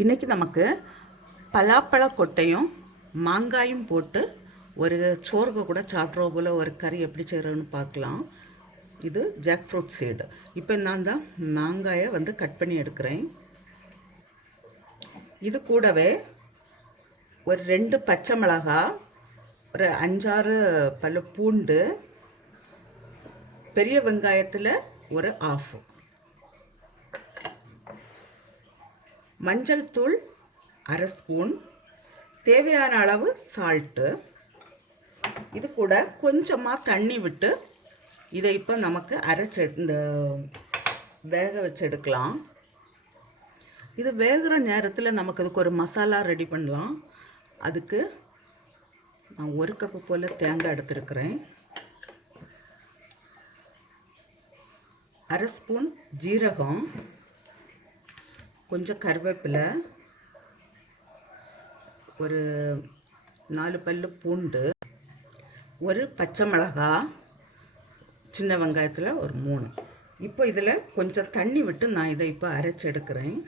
இன்றைக்கி நமக்கு பலாப்பழ கொட்டையும் மாங்காயும் போட்டு ஒரு சோறுக்கு கூட சாப்பிட்ற போல் ஒரு கறி எப்படி செய்கிறோன்னு பார்க்கலாம். இது ஜாக் ஃப்ரூட் சீடு. இப்போ நான் தான் மாங்காயை கட் பண்ணி எடுக்கிறேன். இது கூடவே ஒரு 2 பச்சை மிளகாய், ஒரு 5-6 பல்லு பூண்டு, பெரிய வெங்காயத்தில் ஒரு ஆஃப், மஞ்சள் தூள் 1/2 ஸ்பூன், தேவையான அளவு சால்ட்டு. இது கூட கொஞ்சமாக தண்ணி விட்டு இதை இப்போ நமக்கு இந்த வேக வச்சு எடுக்கலாம். இது வேகிற நேரத்தில் நமக்கு அதுக்கு ஒரு மசாலா ரெடி பண்ணலாம். அதுக்கு நான் 1 கப்பு போல் தேங்காய் எடுத்துருக்கிறேன், 1/2 ஸ்பூன் ஜீரகம், கொஞ்சம் கருவேப்பிலை, ஒரு 4 பல்லு பூண்டு, ஒரு பச்சை மிளகாய், சின்ன வெங்காயத்தில் ஒரு 3. இப்போ இதில் கொஞ்சம் தண்ணி விட்டு நான் இதை இப்போ அரைச்சி எடுக்கிறேன்.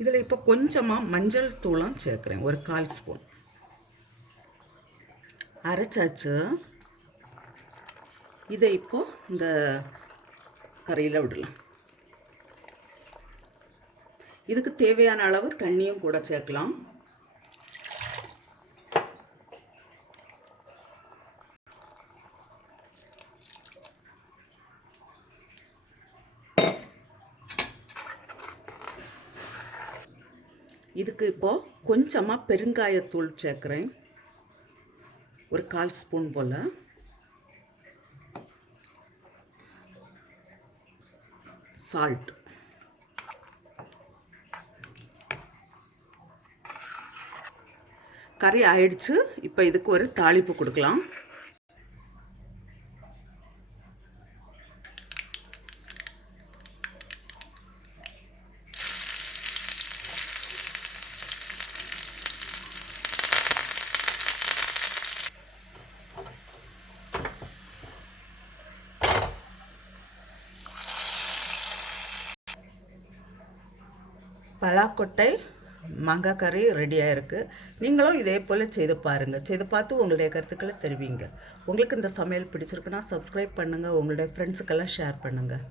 இதில் இப்போ கொஞ்சமாக மஞ்சள் தூளும் சேர்க்குறேன், ஒரு 1/4 ஸ்பூன். அரைச்சாச்சு. இதை இப்போ இந்த கறியில் விடலாம். இதுக்கு தேவையான அளவு தண்ணியும் கூட சேர்க்கலாம். இதுக்கு இப்போது கொஞ்சமாக பெருங்காயத்தூள் சேர்க்குறேன், ஒரு 1/4 ஸ்பூன் போல். சால்ட், கறி ஆயிடுச்சு. இப்போ இதுக்கு ஒரு தாளிப்பு கொடுக்கலாம். பலாக்கொட்டை மாங்காய் கறி ரெடியாக இருக்குது. நீங்களும் இதே போல் செய்து பாருங்கள். செய்து பார்த்து உங்களுடைய கருத்துக்களை தெரிவிங்க. உங்களுக்கு இந்த சமையல் பிடிச்சிருக்குன்னா சப்ஸ்கிரைப் பண்ணுங்கள், உங்களுடைய ஃப்ரெண்ட்ஸுக்கெல்லாம் ஷேர் பண்ணுங்கள்.